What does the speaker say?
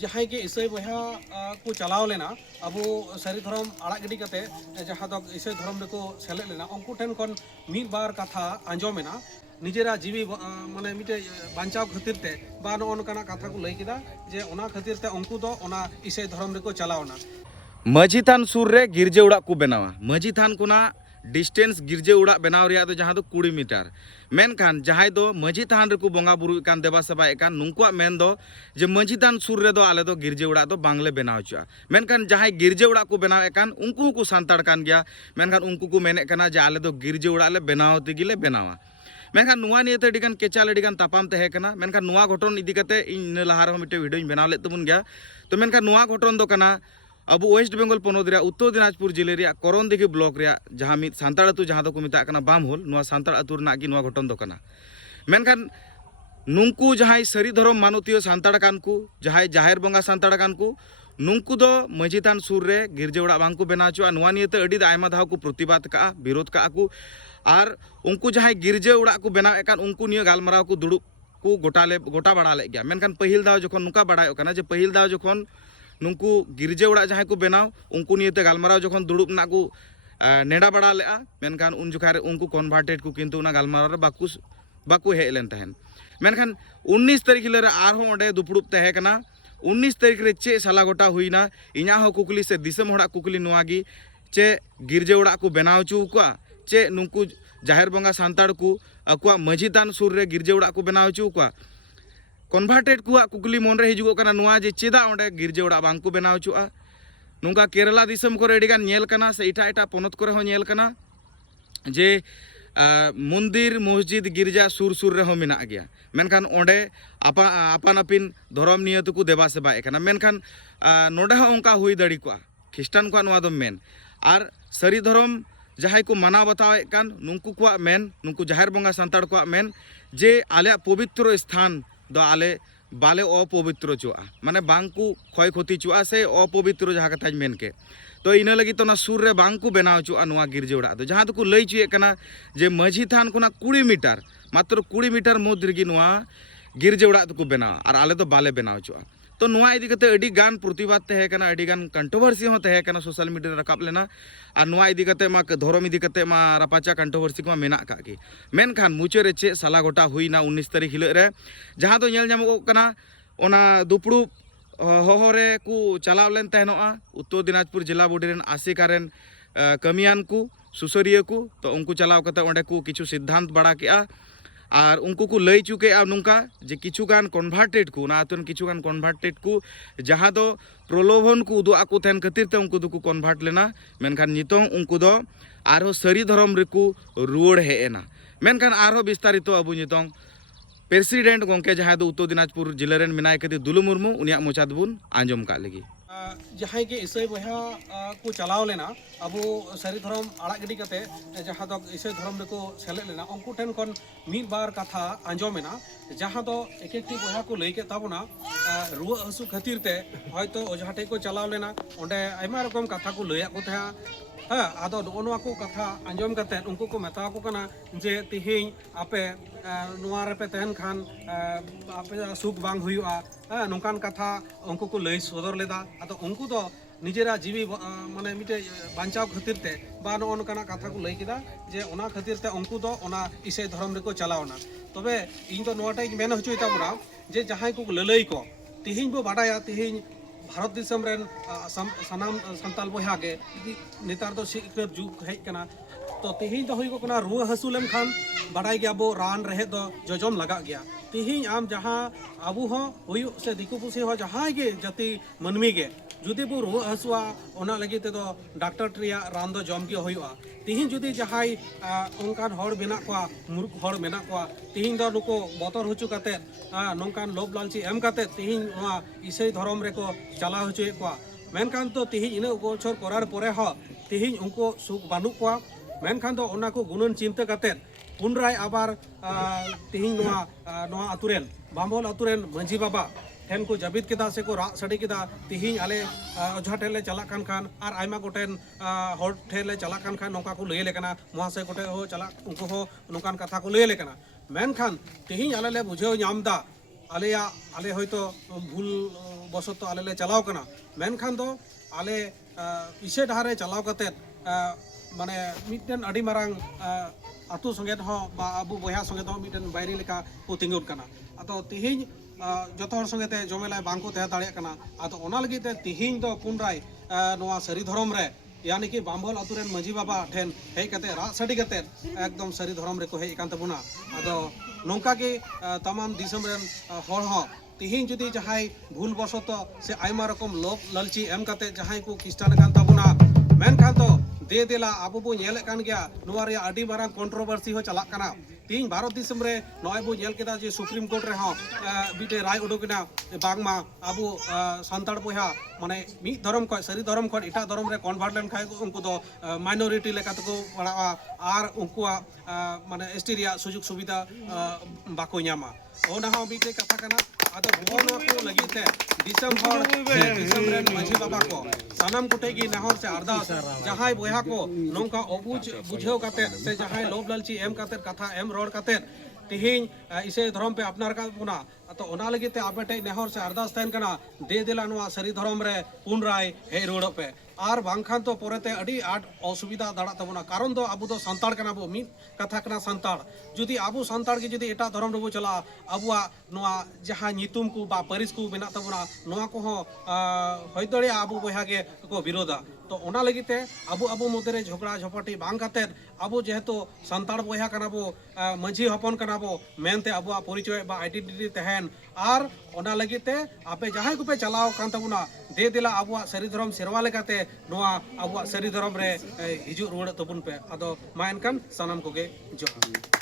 जहाँ के ईसाई बहा को चलाव लेना अब सारी धर्म आड़ा गिडी कते जहाँ दो ईसाई धर्म को सेलेद लेना उनको ठेन खन मिद बार कथा आंजमेना निजेरा जीवी माने मिटे बांचाव खातिर ते बा नोनकाना कथा को लई किदा जे ओना खातिर ते उनको दो ओना ईसाई धर्म रे को चलावना माझी थान सुर रे गिरजे उड़ा को बनावा माझी थान कोना डिस्टेंस गिरजे उड़ा बनाव रिया दो जहाँ दो 20 मीटर मेनखान जहाँ दो माझी थान रे को बोंगा बुरु कान देवा सभा एकान नुंकुआ मेन दो जे माझी थान सुर रे दो आले दो गिरजे उड़ा दो बांगले बनाव चुआ मेनखान जहाँ गिरजे उड़ा को बनाव एकान उनको को सांताड़ कान गया मेनखान उनको को मेने कना जे आले दो गिरजे उड़ा ले बनाव तिगिले बनावा मेनखान नुआ नियते अडिगान केचाल अडिगान तापाम तहे कना मेनखान नुआ घटन इदी कते इन लहार हो मिटे वीडियो बनाव ले तबुन गया तो मेनखान नुआ घटन दो कना अब वेस्ट बेंगल पनोत रे उत्तर दिनाजपुर जिले रे करनदिघी ब्लॉक रे जहाँ मिद सांताड़ अतु जहाँ दो को मेता कना बामहोल नुआ सांताड़ अतु रना गी नुआ घटन दो कना मेनखान नुंकु जहाँ सरी धर्म मानुतियो सांताड़ कान को जहाँ जाहेर बंगा सांताड़ कान को नुंकु दो माझी थान सुर रे गिरजे उड़ा बांग को बनाव चुआ नुआ नियते अडी आयमा धाव को प्रतिबाद का विरोध का को और उनको जहाँ गिरजे उड़ा को बनाव एकान उनको निये गालमाराव को दुड़ुब को गोटा बड़ा ले गया मेनखान पहिल दाव जखन नुका बड़ायो कना जे पहिल दाव जखन नुंकु गिरजे उड़ा जहाँ को बनाव उनको नियते गालमाराव जखन दुड़ुब ना को नेड़ा बड़ा लेआ मेनखान उन जुखा रे उनको कन्भार्टेड को किंतु उना गालमाराव रे बाकु हेज लेन तहन मेनखान 19 तारीख हिले रे आरहों ओंडे दुपड़ुब तहे कना 19 तारीख रे चे साला गोटा हुईना इना हो कुकली से दिसम होड़ा कुकली नुआगी चे गिरजे उड़ा को बनाव चुका चे नुंकु जाहेर बंगा सांताड़ को अकुआ माझी थान सुर रे गिरजे उड़ा को बनाव चुका कन्भार्टेड कुआ कुकली मन रे हिजुगो कना नुआ जे चेदा ओंडे गिरजे उड़ा बांग को बनाव चुआ नुंका केरला दिसम को अडिगान नेल कना से एटा एटा पोनत को हो नेल कना जे मंदिर मस्जिद गिरजा सुर सुर रे हो मेना गया मेनखान ओंडे आपान आपिन धर्म नियत को देवा सेवा एकाना मेनखान नोडे हो उनका हुई दड़ी को ख्रिस्टान को नुआ दो मेन और सरी धर्म जहाँ को माना बतावे कान नुंकु को मेन नुंकु जाहेर बंगा सांताड़ को मेन जे आले पवित्र स्थान दो आले बाले अपवित्र चुआ माने बांग को क्षय क्षति चुआ से अपवित्र जहाँ कथा मेन के तो इन लगी तो ना सुर रे बांग को बनाव चुआ नुआ गिरजे उड़ा तो जहाँ को लई चुए कना जे माझी थान को 20 मीटर मात्र 20 मीटर मध्य रेगी नुआ गिरजे उड़ा को बनाव और आले तो बाले बनाव चुआ तो नुआ इदी कते अडी गान प्रतिबाद तहे कना अडी गान कंट्रोवर्सी हो तहे कना सोशल मीडिया रकाब लेना और नुआ इदी कते मा धर्म इदी कते मा रापाचा कंट्रोवर्सी को मेना का की मेनखान मुचे रे चे साला गोटा हुईना 19 तारीख हिले रे जहाँ तो नेल नामो कना ओना दुपड़ू होहो रे को चलाव लेन तहनोआ उत्तर दिनाजपुर जिला बॉडी रेन आसिकारेन कमियान को सुसरिया को तो उनको चलाव कते ओंडे को किछु सिद्धांत बड़ा केआ और उनको को लई चुके नुका जे किछुगान कन्भार्टेड को ना तुन किछुगान कन्भार्टेड को जहाँ दो प्रलोभन को उदुआ को तहन खातिर ते उनको को कन्भार्ट लेना मेनखान नितों उनको दो आरो सरी धर्म रे को रुआड़ हेना मेनखान आरो विस्तारित अबु नितों प्रेसिडेंट गोंके जहाँ दो उत्तर दिनाजपुर जिले रेन मेनाय कति दुलु मुर्मू उनिया मोचा दबुन आंजम का लगी जहाँ के ईसाई बहा को चलाव लेना अब सारी धर्म आड़ा गिडी कते जहाँ दो ईसाई धर्म को सेलेद लेना उनको ठेन खन मिद बार कथा आंजमेना जहाँ दो एक एक बहा को लई के ताबना रुआ हसु खातिर ते हयतो ओझा ठे को चलाव लेना ओंडे आयमा रकम कथा को लया को था हाँ आदो नोआ को कथा आंजम करते उनको को मेता को कना जे तिहिं आपे नुआ रे पे तहन खान आपे सुख बांग हुआ हाँ नोकान कथा उनको को लई सदर लेदा आदो उनको तो निजेरा जीवी माने मिटे बांचाव खातिर ते बा नोकाना कथा को लई किदा जे ओना खातिर ते उनको तो ओना ईसाई धर्म रे को चलावना तबे इन तो नोआटा मेन हचुई ताबना जे जहां को ललई को तिहिं बो बाडाया तिहिं भारत दिसम रेन सनाम संताल बहा के नेतार तो शिखर जुग हेज कना तो तिहिं तो हुई को रुआ हसू लेन खान बाडाई गया बो रान रहे दो जजम लगा गया तिहिं आम जहाँ आबू हो हुई से दिकु पुसी हो जहाँ के जाति मनमी के जुदी बो रुआ हसुआ ओना लगी ते दो डॉक्टर ट्रिया रान दो जम के हुआ तिहिं जुदी जहाँ उनकान हर मेना को मूर्ख हर मेना को तिहिं दो नुको बतर हुचु कते नोंकान लोभ लालची एम कते तिहिं नोआ ईसाई धर्म रे को चला हुचुए को मेनखान तो तिहिं इन बछर करार परे हो तिहिं उनको सुख बानु को मेनखान तो ओना को गुणन चिंता कते पुनराय आबार तिहिं नोआ अतुरेन बामोल अतुरेन मंझी बाबा ठेन को जबित किदा से को राग सड़ी किदा तिहिं आले ओझा ठेले चला खान और आयमा गोटेन हर ठेले चला खान नौका को लई लेकना महाशय गोटे हो चला उनको हो नौकान कथा को लई लेकना मेनखान तिहिं आले ले बुझाव नामदा आले हयतो भूल बसत आले ले चलाव कना मेनखान दो आले इसे डहारे चलाव कते माने मिटन अडी मारांग आतु संगे हो बा अबु बया संगे हो मिटन बायरी लेका को तिंगुर कना अतो तिहिन जतो हर संगे ते जमेला बांको ते दाड़े कना अतो ओना लगी ते तिहिन दो पुनराय नोआ सरी धरम रे यानी कि बाम्बल आतुरेन मजी बाबा ठेन हेज कते राग साडी कते एकदम सरी धरम रे को हेज कान तबुना अदो नोंका के तमाम दिसम रेन हर हो तिहिन जुदी जहाई भूल बसत से आयमा रकम लोभ लालची एम कते जहाई को खिस्टान कान तबुना मेनखान तो दे देला आबो बो नेले कान गया नोआ रे आडी मारांग कंट्रोवर्सी हो चला काना तीन भारत दिसम रे नॉय बो नेल केदा जे सुप्रीम कोर्ट रे हो बीटे राय उडुकना बांगमा आबो संताड़ बोहा माने मी धर्म को सरी धर्म को इटा धर्म रे कन्वर्ट लेन खाय उनको दो माइनॉरिटी लेका तको पड़ा आर उनको माने एसटी रिया सुजुग सुविधा बाको न्यामा ओना हो बीटे कथा कना आदो भोनो को लगी थे दिसम हर दिसम रे माझी बाबा को सनम कुटेगी नहर से अरदास जहाय बोहा को नोंका अबुज बुझेव काते से जहाय लोभ लालची एम काते कथा एम रोड काते तिहिन इसे धर्म पे अपनार का पुना तो ओना लगी ते आपटे नेहर से अरदास तहन कना दे देला नोआ सरी धर्म रे पुनराय हे रोड पे आर बांखान तो पोरेते अडी आट असुविधा दाड़ा तबना कारण दो आबु दो संताड़ कना बो मी कथा कना संताड़ जुदी आबु संताड़ के जुदी एटा धर्म रेबो चला आबुआ नोआ जहां नितुम को बा परिस को बेना तबना नोआ को हो होय दड़े आबु बहा के को विरोधा तो ओना लगी ते आबु आबु मधे झगड़ा झपटी बांग काते आबु जेहेतु संताड़ बहा कना बो माझी हपन कना बो मेनते आबुआ परिचय बा आइडेंटिटी तहन आर ओना लगी ते आपे जहां को पे चलाव कान तबना दे दिला आबुआ सरी धर्म सेरवा लेकाते नोआ आबुआ सरी धर्म रे हिजु रुवाड़ तबुन पे अदो मा एनकान सनम कोगे जोहार।